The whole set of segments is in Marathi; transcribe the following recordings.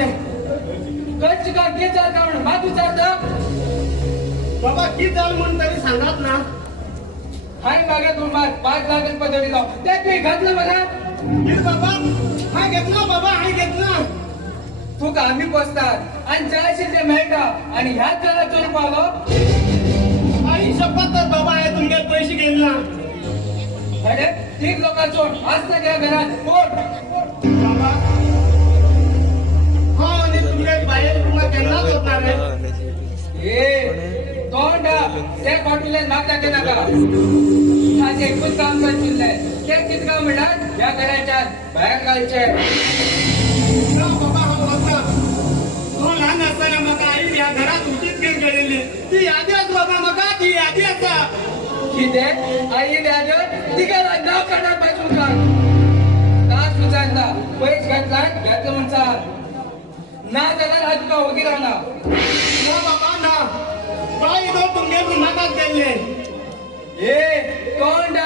पावले कच्ची का किती चाल का म्हणून माग विचारतं बाबा किती चाल म्हणून तरी सांगत ना हाय मागे दोन मार 5 लाख पदरी लाव ते तुम्ही घातलं मला किती बाबा हाय घेतला बाबा हाय घेतला तू का आम्ही पोचतात आणि जायचे ते मेळटा आणि ह्याच जरा चोरी पावलो आई शपथ तर बाबा आहे तुमचे पैसे घेईल ना अरे ठीक लोक चोर आज तर घ्या घरात कोण बाबा हो आणि तुमचे बाहेर तुम्हाला त्यांनाच होणार आहे ए तोंड त्या हॉटेलात माग टाके नका आज एकूण काम करतील ते किती काम म्हणतात या घराच्या बाहेर घालचे बाबा हो होता तो लहान असताना मग आई या घरात उठीत घेऊन गेलेली ती यादी असं बाबा मग ती यादी असा किती आई द्याज ती काय नाव करणार पाहिजे का तास विचारता पैस घातला घ्यायचं म्हणता ना त्याला आज का होती राहणार ना बाबा ना बाई तो तुमच्या रुमानात गेले ए तोंड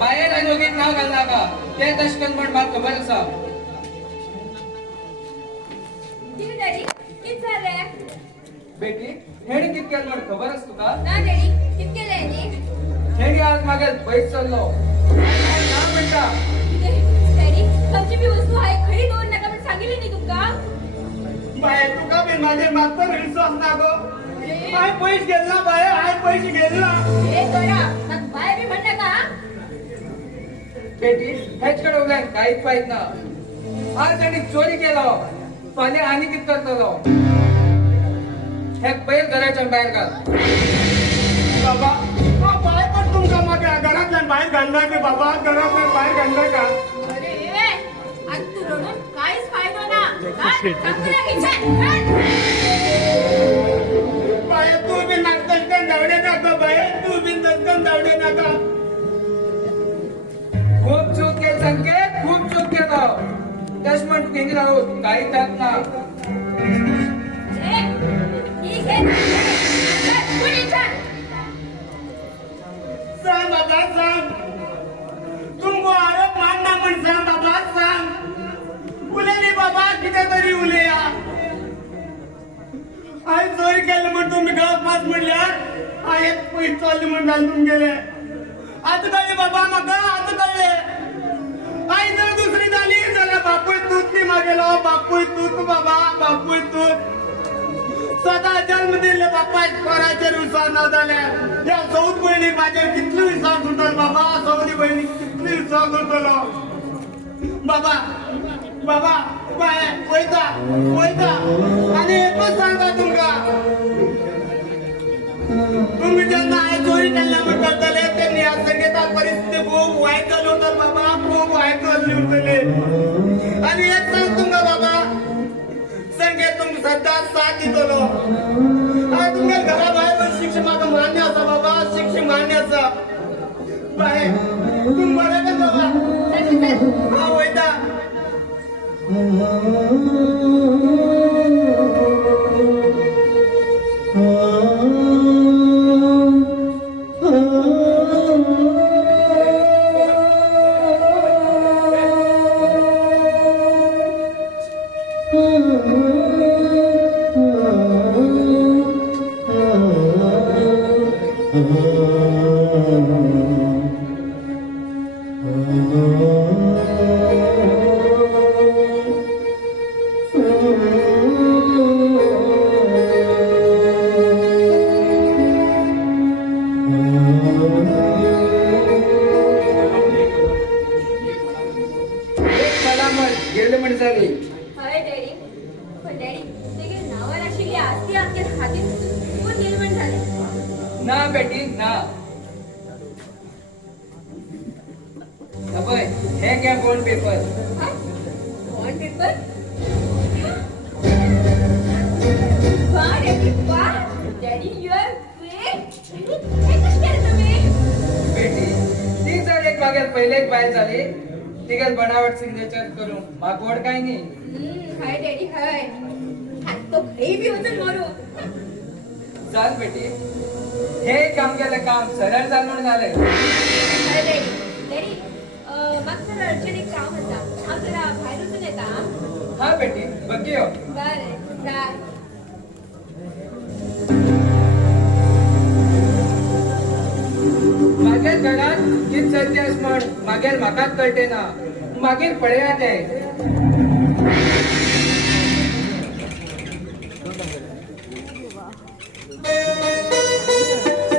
बाहेर आणि वगैरे नाव घालणार का ते दशकन पण मला खबर असा डॅडी किती झालंय बेटी हेडी कितक्या मला खबर असतो का ना डॅडी किती केलंय नी हेडी आज मागे बैठ चाललो ना म्हणता डॅडी तुमची बी वस्तू आहे खरी दोन नका पण सांगितली नाही तुमका बाय तुका बी माझे मात्र विश्वास ना गो हाय पैसे गेला बाय हाय पैसे गेला ए करा मग बाय बी म्हणलं का बेटी हेचकडे उलाय काहीच पाहिजे ना आज त्यांनी चोरी केला पाणी आणि कित करतलो हे बैल घराच्या बाहेर घाल बाबा हा बाय पण तुमका मागे घरातल्या बाहेर घालणार की बाबा घरातल्या बाहेर घालणार का अरे आज तू रडून काहीच फायदा ना चांगला विचार बाय तू बी नाचतन धावडे नका बाय तू बी नचतन धावडे नका खूप चूक केल संकेत खूप चूक केलो तस म्हण केली राहू काही त्यात ना ठीक आहे कुणी छान सांग बाबा सांग तुमको आरोप मानना म्हण सांग बाबा सांग उलेली बाबा किती तरी उलेया आई चोरी केलं म्हणून तुम्ही गावात मास म्हणल्यार आई पैसे चालले म्हणून घालून गेले आता कळले बाबा मग आता कळले आई जर दुसरी झाली चला बापूय तूच नाही मागेलो बापूय तूच बाबा बापूय तूच स्वतः जन्म दिले बाप्पा कोणाचे विश्वास न झाल्या या चौथ बहिणी माझ्या कितली विश्वास उठल बाबा चौथी बहिणी कितली विश्वास उठलो बाबा बाबा बाय वैता वैता आणि एकच सांगा तुमका तुम्ही ज्यांना आहे चोरी केल्या म्हणताले त्यांनी या संगीतात परिस्थिती खूप वाईट झाली होतात बाबा खूप वाईट झाली होतले आणि एक सांग तुमका बाबा संगीत तुम सध्या साथ दितलो आणि तुमच्या घराबाहेर शिक्षण माझं मान्य असा बाबा शिक्षण मान्य असा बाय तुम्ही बरे का बाबा हा वैता गेले म्हण झाली हाय डॅडी पण डॅडी ते नावाला अशी आस्ती आमच्या हातीत चुकून निर्माण झाले ना बेटी ना अबय हे घ्या बॉन्ड पेपर बॉन्ड पेपर वाह डॅडी वाह डॅडी यू आर ग्रेट हे कसं केलं तुम्ही बेटी ती जर एक वाग्यात पहिले एक बाय झाली तिघात बनावट सिग्नेचर करू मागवड काय नाही हाय डॅडी हाय तो काही भी वचन मारू चाल बेटी हे काम केलं काम सरळ चालून झालंय हाय डॅडी डॅडी मागचं अर्जंट एक काम होता आम्हाला बाहेर उचलून येता हा बेटी बघी हो बरे काय मागेर घरात कित चलते म्हण मागेर म्हाकाच कळटे ना मागीर पळयात